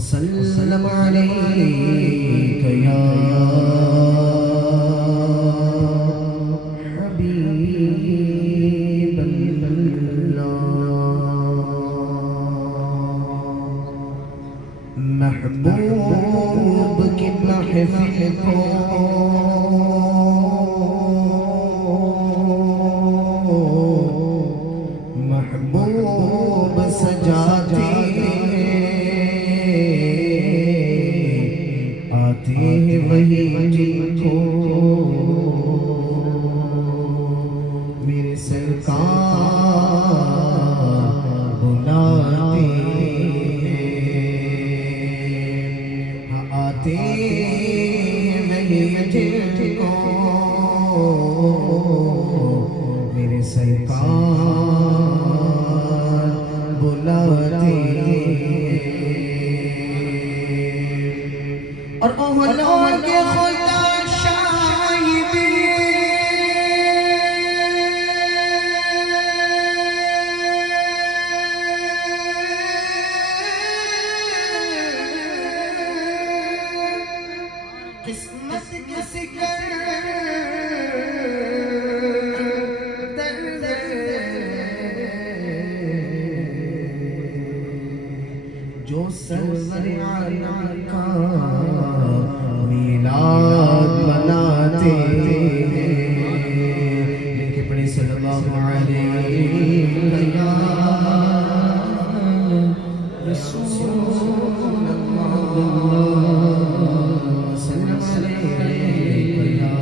وسلم عليك يا حبيب الله محبوب کی محفل کو محبوب سجاتے آتے ہیں وہی جن کو میرے سرکار بلاتے ہیں آتے ہیں وہی جن کو میرے سرکار بلاتے اور اوہلوں کے خدا شاہدی قسمت کسی کر جو سرور عالم کا میلاد مناتے ہیں لکھ کے پڑھیں صلی اللہ علیہ یا رسول اللہ صلی اللہ علیہ یا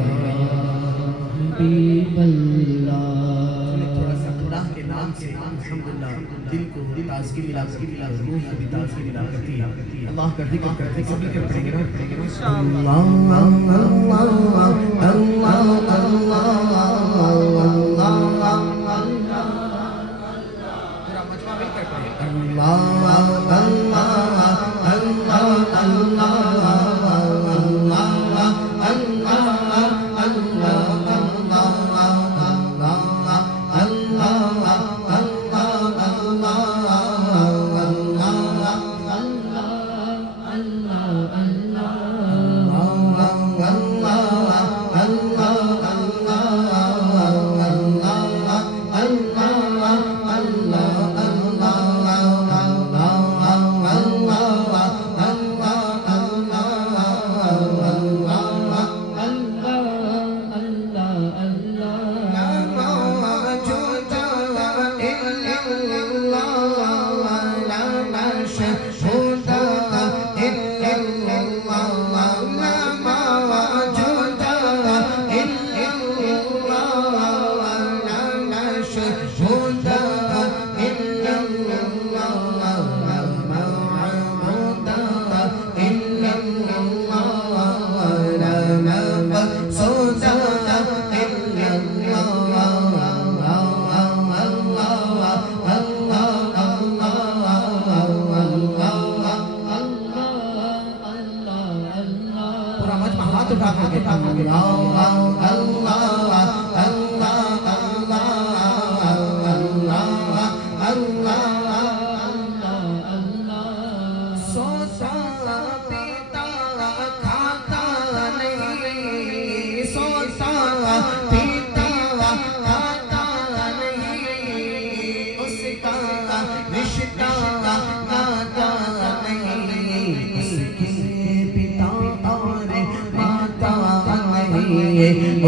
حبیب اللہ تھوڑا سا خدا کے نام سے الحمدللہ دل کو تازگی ملا روح کو بھی تازگی ملا کرتی ہے اللہ کا ذکر کرتے سب لکھ پڑھیں گے نا اللہ پورا مجمع مل کر پڑھیں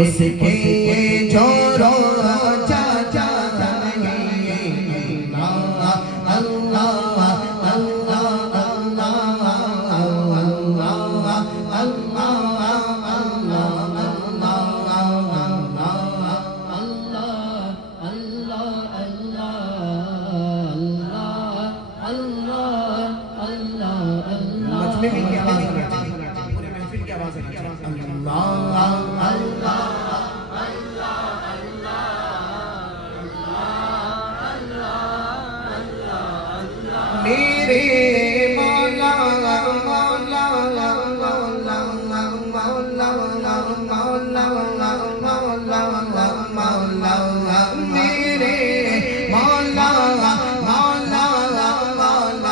اس کے جو رو جا جا نہیں اللہ اللہ اللہ مجمع کی آواز پورے محفل کی آواز میرے مولا مولا مولا مولا مولا مولا مولا میرے مولا مولا مولا مولا